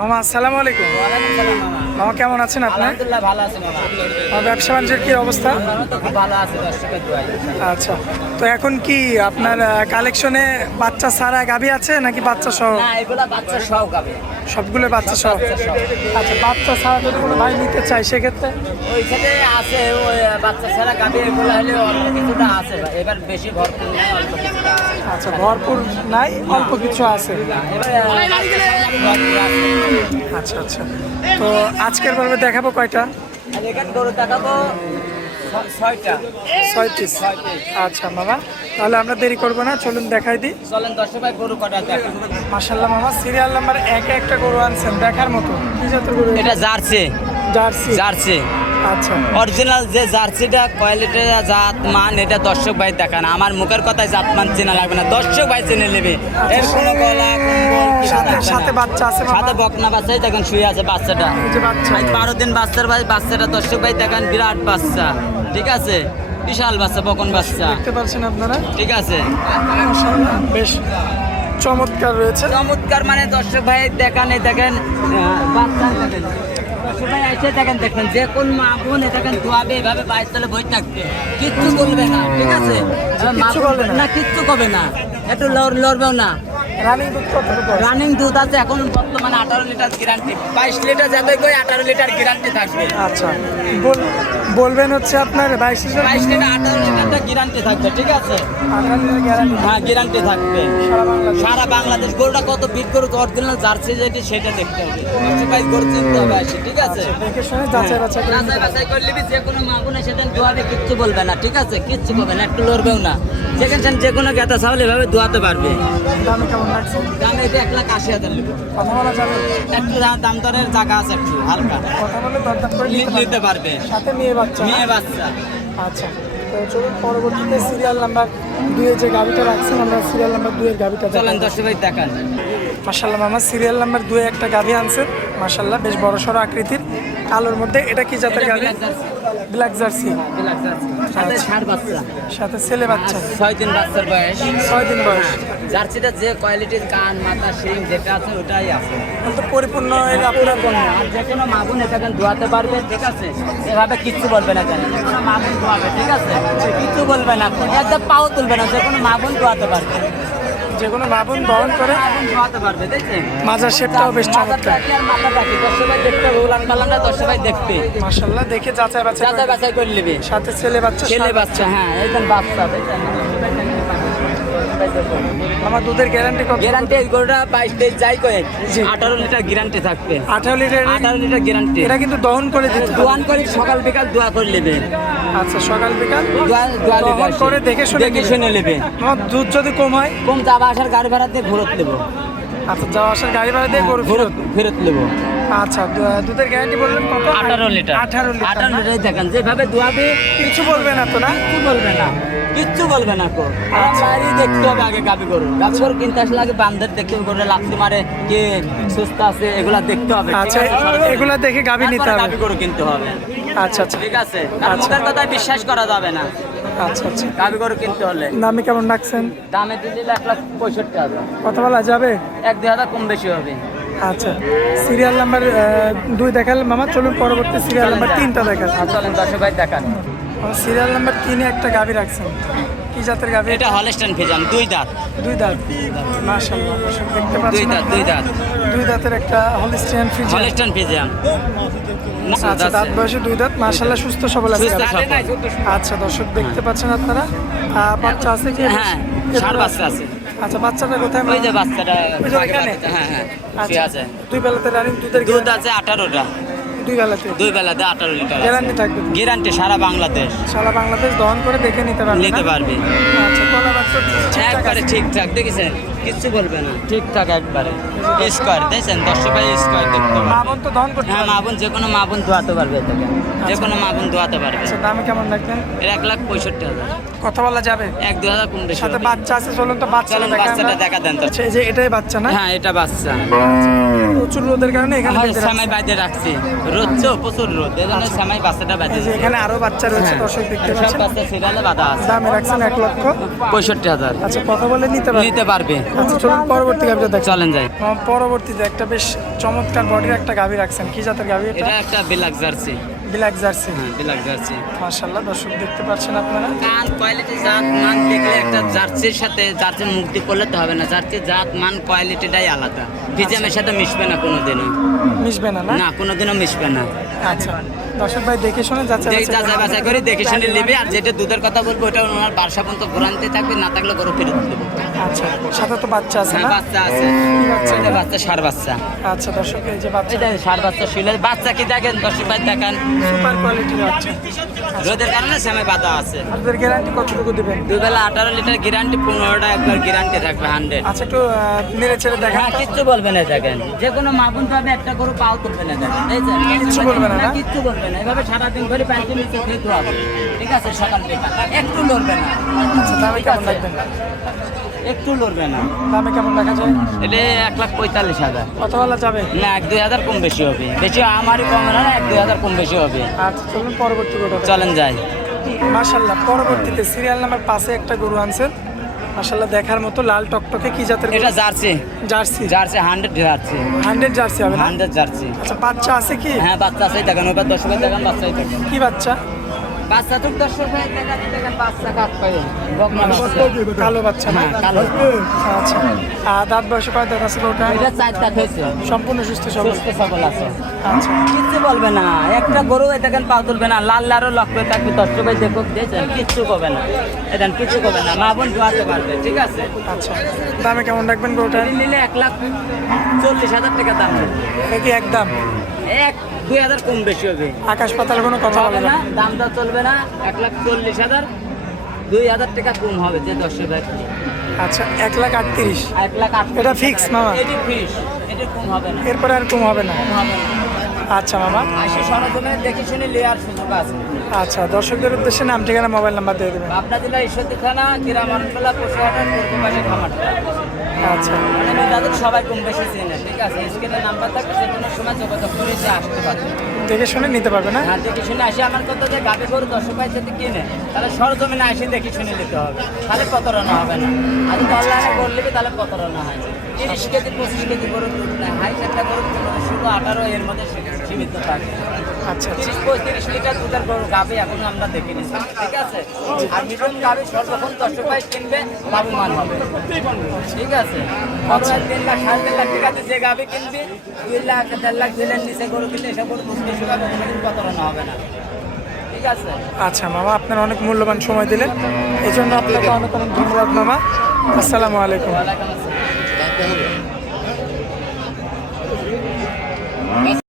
মামা আসসালামু আলাইকুম। ওয়ালাইকুম সালাম মামা। মামা কেমন আছেন আপনি? আলহামদুলিল্লাহ ভালো আছে মামা। ব্যবসা বাণিজ্যের কি অবস্থা? আমার তো খুব ভালো আছে দর্শকের দোয়ায়। আচ্ছা, তো এখন কি আপনার কালেকশনে বাচ্চা ছাড়া গাভী আছে নাকি বাচ্চা সহ? না এগুলা বাচ্চা সহ গাবে। সবগুলো বাচ্চা সহ। আচ্ছা, বাচ্চা ছাড়া যদি কোনো ভাই নিতে চাই সেক্ষেত্রে? ওইখানে আছে ওই বাচ্চা ছাড়া গাবে, এগুলো হলে অল্প কিছুটা আছে, এবার বেশি ভরপুর নাই, অল্প কিছুটা আছে। আচ্ছা, ভরপুর নাই, অল্প কিছু আছে। আচ্ছা আচ্ছা, তো আজকের পর্বে দেখাবো কয়টা? এখানে গরু দেখাবো 6টা। 6 পিস। আচ্ছা মামা, তাহলে আমরা দেরি করবো না, চলুন দেখাই দিই। চলেন দর্শক ভাই গরু কটা দেখেন। মাশাআল্লাহ মামা, সিরিয়াল নাম্বার একে একটা গরু আনছেন দেখার মতো। কি জাতের গরু? এটা জার্সি। জার্সি। জার্সি আচ্ছা, অরিজিনাল যে জার্সিটা কোয়ালিটি জাত মান, এটা দর্শক ভাই দেখান। আমার মুখের কথায় জাত মান চেনা লাগবে না, দর্শক ভাই চেনে নেবে। এর কোনো গলা কম্বল কিছু সাথে থাকবে সাথে না। বাচ্চা আছে মামা? সাথে বকনা বাচ্চাই দেখেন শুয়ে আছে বাচ্চাটা। এই যে বাচ্চা। আজ 12 দিন বাচ্চার ভাই, বাচ্চাটা দর্শক ভাই দেখেন বিরাট বাচ্চা, ঠিক আছে, বিশাল বাচ্চা, বকন বাচ্চা, দেখতে পাচ্ছেন আপনারা? ঠিক আছে। মাশাআল্লাহ, বেশ চমৎকার রয়েছে। চমৎকার মানে দর্শক ভাই দেখান, এই দেখেন বাচ্চা দেখেন, দর্শক ভাই এসে দেখেন, দেখেন যে কোন মা বোন দেখেন ধোয়াবে এভাবে বাইশ তলে বই থাকবে, কিচ্ছু বলবে না, ঠিক আছে, কিচ্ছু বলবে না? না কিচ্ছু করবে না, একটু লড়বেও না। রানিং দুধ কতটুকু আছে? রানিং দুধ আছে এখন বর্তমানে 18 লিটার গ্যারান্টি, 22 লিটার যাবে কই 18 লিটার গ্যারান্টি থাকবে। আচ্ছা, বলবেন হচ্ছে আপনার 22 লিটার? 22 লিটার 18 লিটারটা গ্যারান্টি থাকবে, ঠিক আছে, 18 লিটার গ্যারান্টি হ্যাঁ গ্যারান্টি থাকবে সারা বাংলাদেশ। গরুটা কত বিট গরু, অরিজিনাল জার্সি যেটি সেটা দেখতে হবে, ভাই গরু চিনতে হবে আসে, ঠিক আছে, দেখে শুনে যাচাই বাছাই করে যাচাই বাছাই করে নিবি। যে কোনো মা বোনের সাথে দোয়াবে, কিচ্ছু বলবে না, ঠিক আছে, কিচ্ছু বলবে না, একটু লড়বেও না, যেখানে যে কোনো গেতা ছাগল এভাবে দোয়াতে পারবে। দামে কেমন লাগছে? দাম এটা 1,80,000 নেব। কথা বলা যাবে? একটু দাম দরের জায়গা আছে, একটু হালকা কথা বলে দরদাম করে নিতে পারবে, সাথে মেয়ে বাচ্চা? মেয়ে বাচ্চা। আচ্ছা, তো চলুন পরবর্তীতে সিরিয়াল নাম্বার 2 যে গাভিটা রাখছেন, আমরা সিরিয়াল নাম্বার 2 এর গাভিটা চলেন দর্শক ভাই দেখান। মাশাআল্লাহ মামা, সিরিয়াল নাম্বার 2 একটা গাভি আনছেন, মাশাআল্লাহ বেশ বড় সড়ো আকৃতির, কালোর মধ্যে। এটা কি জাতের গাভি? Black jersey. সাথে ষাঁড় বাচ্চা, সাথে ছেলে বাচ্চা। 6 দিন বাচ্চার বয়স। 6 দিন বয়স। জার্সিটা যে কোয়ালিটির কান মাথা শিং যেটা আছে ওটাই আছে, তো পরিপূর্ণ এর আপনার আর যে কোনো মা বোন এটা ধোয়াতে পারবে, ঠিক আছে, এভাবে কিচ্ছু বলবে না, কেন যে কোনো মা বোন ধোয়াবে, ঠিক আছে, কিচ্ছু বলবে না, একদম পাও তুলবে না, যে কোনো মা বোন ধোয়াতে পারবে, যে কোনো বাবুন বহন করে মা বোন ধোয়াতে পারবে, দেখছেন মাজার শেপটাও বেশ চমৎকার। মাথাটাকে দর্শক ভাই দেখতে হবে, উলান পালানটা দর্শক ভাই দেখবে, মাশাআল্লাহ, দেখে যাচাই বাছাই যাচাই বাছাই করে নেবে। সাথে ছেলে বাচ্চা। ছেলে বাচ্চা, হ্যাঁ একদম বাচ্চা, দেখছেন আমার দুধের গ্যারান্টি কত? গ্যারান্টি এই গরুটা 22 যাই কয়ে জি। 18 লিটার গ্যারান্টি থাকবে, 18 লিটার। 18 litre guarantee. এটা কিন্তু দহন করে দিতে হবে। দোয়ান করে সকাল বিকাল দোয়া করে নেবে, আচ্ছা, সকাল বিকাল দোয়া দহন করে দেখে শুনে নেবে। আমার দুধ যদি কম হয়? কম যাওয়া আসার গাড়ি ভাড়া দিয়ে ঘুরত নেবো, আচ্ছা, যাওয়া আসার গাড়ি ভাড়া দিয়ে গরু ফেরত। ফেরত নেবো। আচ্ছা, দুধের গ্যারান্টি বললেন কত? 18 লিটার। 18 লিটার। 18 লিটার দেখেন যেভাবে দোয়াবে, কিছু বলবে না তো? না, কিচ্ছু বলবে না, কিচ্ছু বলবে না। তো বাইরেই দেখতে হবে আগে গাবি গরু, গাবি গরু কিনতে আসলে আগে বান্ধের দেখতে হবে, গরুটা লাফতি মারে কে সুস্থ আছে এগুলা দেখতে হবে, ঠিক আচ্ছা, আছে? এগুলা দেখে গাভী নিতে তারপরে হবে। গাবি গরু কিনতে হবে, আচ্ছা আচ্ছা ঠিক আছে, আর মুখের কথায় বিশ্বাস করা যাবে না, আচ্ছা আচ্ছা। গাবি গরু কিনতে হলে। দামে কেমন রাখছেন? দামে দিলে 1,65,000, কথা বলা যাবে? 1-2 কম বেশি হবে। আচ্ছা, সিরিয়াল নাম্বার 2 দেখালেন মামা, চলুন পরবর্তী সিরিয়াল নাম্বার 3টা দেখান। চলেন দর্শক ভাই দেখান। সিরিয়াল নাম্বার 3-এ একটা গাভী রাখছেন, কি জাতের গাভী? এটা হলস্টাইন ফ্রিজিয়ান, 2 দাঁত। 2 দাঁত। মাশাআল্লাহ, দর্শক দেখতে পাচ্ছেন 2 দাঁত। 2 দাঁতের একটা হলস্টিয়ান ফ্রিজিয়ান। Holstein Friesian. আচ্ছা, দাঁত বয়সে 2 দাঁত, মাশাআল্লাহ সুস্থ সবল আছে সুস্থ গাভী। সবল। আচ্ছা, দর্শক দেখতে পাচ্ছেন আপনারা, বাচ্চা আছে কি? হ্যাঁ, ষাঁড় বাচ্চা আছে। আচ্ছা, বাচ্চাটা কোথায়? ওই যে বাচ্চাটা, ওই যে ওইখানে? হ্যাঁ হ্যাঁ ঠিক আচ্ছা, আছে। 2 বেলাতে রানিং দুধের দুধ আছে 18টা, 2 বেলাতে 2 বেলাতে 18 লিটার গ্যারান্টি থাকবে? গ্যারান্টি সারা বাংলাদেশ সারা বাংলাদেশ দহন করে দেখে নিতে পারবে? নিতে পারবে, আচ্ছা, তলা বাচ্চা ঠিকঠাক একবারে আছে? ঠিকঠাক, দেখেছেন কিচ্ছু বলবে না, ঠিকঠাক একবারে স্কোয়ার, দেখছেন 10 স্কোয়ার দেখতে মা পাবে। বোন তো দহন করতে হ্যাঁ, পারবে? মা বোন যে কোনো মা বোন ধোয়াতে পারবে এটাকে, যে কোনো মা বোন ধোয়াতে পারবে। আচ্ছা, দামে কেমন রাখবেন? এর 1,65,000, কথা বলা যাবে? 1-2 কম বেশি সাথে হবে। বাচ্চা আছে, চলুন তো বাচ্চাটা চলেন দেখাই বাচ্চাটা আমরা। দেখা দেন তো। আচ্ছা, এই যে এটাই বাচ্চা না? হ্যাঁ এটা বাচ্চা, প্রচুর রোদের কারণে এখানে বেঁধে সময় রাখছে। বাইরে রাখছি, রোদ তো প্রচুর রোদ, এই জন্য সময় বাচ্চাটা বাইরে এই যে এখানে আরো বাচ্চা রয়েছে, দর্শক দেখতে সব পাচ্ছেন। বাচ্চা সিরিয়ালে বাঁধা আছে। দামে রাখছেন 1,65,000। 65,000 আচ্ছা, কথা বলে নিতে পারবে? নিতে পারবে। আচ্ছা চলুন পরবর্তী গাভিটা দেখ। চলেন যাই। পরবর্তীতে একটা বেশ চমৎকার বডির একটা গাভি রাখছেন, কি জাতের গাভি এটা? এটা একটা ব্ল্যাক জার্সি। Black jersey. হ্যাঁ, ব্ল্যাক জার্সি। মাশাআল্লাহ, দর্শক দেখতে পাচ্ছেন আপনারা। কান কোয়ালিটি জাত মান দেখলে একটা জার্সির সাথে জার্সির মুক্তি করলে তো হবে না, জার্সির জাত মান কোয়ালিটিটাই আলাদা। ফিজিয়ামের সাথে মিশবে না কোনোদিনও, মিশবে না না? না কোনোদিনও মিশবে না। আচ্ছা দর্শক ভাই দেখে শুনে যাচ্ছে যাচাই বাছাই করে দেখে শুনে নেবে। আর যেটা দুধের কথা বলবো ওটা ওনার বাসা পর্যন্ত ঘুরানতে থাকবে, না থাকলে গরু ফেরত দেবো। আচ্ছা, সাথে তো বাচ্চা আছে হ্যাঁ, না? বাচ্চা আছে। বাচ্চা? এটা বাচ্চা, ষাঁড় বাচ্চা। আচ্ছা দর্শক এই যে বাচ্চা, এটা ষাঁড় বাচ্চা শুলে বাচ্চা কি দেখেন, দর্শক ভাই দেখেন। সুপার কোয়ালিটির বাচ্চা। রোদের কারণে সময় বাধা আছে। আপনাদের গ্যারান্টি কতটুকু দিবেন? দুবেলা 18 লিটার গ্যারান্টি, 15টা একবার গ্যারান্টি থাকবে 100। আচ্ছা একটু নেড়ে চেড়ে দেখেন। হ্যাঁ, কিচ্ছু বলবে না দেখেন, যে কোনো মাপুন পাবে একটা গরু পাও তুলবে না দেখেন, এই যে কিচ্ছু বলবে না, না? কিচ্ছু বলবে না। এভাবে সারাদিন ধরে প্যান্টের নিচে খেতে হবে, ঠিক আছে? সকাল বেলা একটু লড়বে না। আচ্ছা দামে ঠিক কেমন আছে? রাখবেন? একটু লড়বে না। দামে কেমন রাখা যায়? এটা 1,45,000। কত বলা যাবে? না, 1-2 হাজার কম বেশি হবে। বেশি আমারই কম না, 1-2 হাজার কম বেশি হবে। আচ্ছা চলুন পরবর্তী গরু। চলেন যাই। মাশাআল্লাহ, পরবর্তীতে সিরিয়াল নাম্বার 5-এ একটা গরু আনছেন, মাশাআল্লাহ দেখার মতো লাল টকটকে, কি জাতের গরু? এটা jersey. Jersey. Jersey 100 jersey. 100 jersey হবে না? 100 জার্সি। আচ্ছা বাচ্চা আছে কি? হ্যাঁ, বাচ্চা আছেই দেখেন, ওইবার 10 বার দেখেন, বাচ্চাই দেখেন। কি বাচ্চা? বাচ্চা তো 10 বার দেখেন, বাচ্চা কাট পাই বকনা বাচ্চা। কালো বাচ্চা না? হ্যাঁ, কালো। আচ্ছা আর দাঁত বয়সে কয় দাঁত আছে ওটা? এটা 4 দাঁত হয়েছে, সম্পূর্ণ সুস্থ সবল। সুস্থ সবল আছে। আচ্ছা কিচ্ছু বলবে না, একটা গরু দেখেন পা তুলবে না, লাল লালও লক্ষ্য থাকবে। 10 ভাই দেখো দেখেন, কিচ্ছু করবে না, দেখেন কিচ্ছু করবে না। মা বোন জোয়াতে পারবে, ঠিক আছে? আচ্ছা দামে কেমন রাখবেন গরুটা? এটা নিলে 1,40,000 টাকা দাম হবে। এটা কি একদম? 1-2 হাজার কম বেশি হবে। আকাশ পাতাল কোনো কথা হবে বলে না, না? দামটা চলবে না। 1,40,000, 2,000 টাকা কম হবে যে 10 ভাই। আচ্ছা 1,38,000। 1,08,000 এটা fix, মামা? এটি ফিক্স, এটি কম হবে না, এরপরে আর কম হবে না? কম হবে না। আচ্ছা মামা। আসি সরজমে দেখে শুনে লেয়ার সুযোগ আছে। আচ্ছা দর্শকদের উদ্দেশ্যে নাম ঠিকানা মোবাইল নাম্বার দিয়ে দেবেন। পাবনা জেলা ঈশ্বরদী থানা, গ্রাম অঞ্চলা, পশুহাটের পূর্ব পাশে খামারটা। আচ্ছা মানে তাদের সবাই কম বেশি চেনে, ঠিক আছে? স্ক্রিনে নাম্বার থাকবে, যে কোনো সময় যোগাযোগ করে যে আসতে পারবে। দেখে শুনে নিতে পারবে না? হ্যাঁ, দেখে শুনে আসি। আমার কথা যে গাভী গরু 10 ভাই যদি কিনে, তাহলে সরজমিনে আসি দেখে শুনে নিতে হবে, তাহলে প্রতারণা হবে না। আর যদি অনলাইনে করলে তাহলে প্রতারণা হয়। 30 কেজি 25 কেজি গরু দুধ নেয়, হাই একটা গরু 16-18 এর মধ্যে সীমিত থাকে। আচ্ছা আচ্ছা 30-35 লিটার দুধের গরু গাভী এখন আমরা দেখিনি, ঠিক আছে? আর মিডিয়াম গাভী সর্বক্ষণ 10 ভাই কিনবে, লাভবান হবে, ঠিক আছে? 3 লাখ 3.5 লাখ টাকাতে যে গাভী কিনবি, 2 লাখ 1.5 লাখ দিলেন নিচে গরু কিনলে এসব গরু দুধ বেশি হবে, কোনোদিন প্রতারণা হবে না, ঠিক আছে? আচ্ছা মামা, আপনার অনেক মূল্যবান সময় দিলেন, এই জন্য আপনাকে অনেক অনেক ধন্যবাদ মামা। আসসালামু আলাইকুম। ওয়ালাইকুম আসসালাম।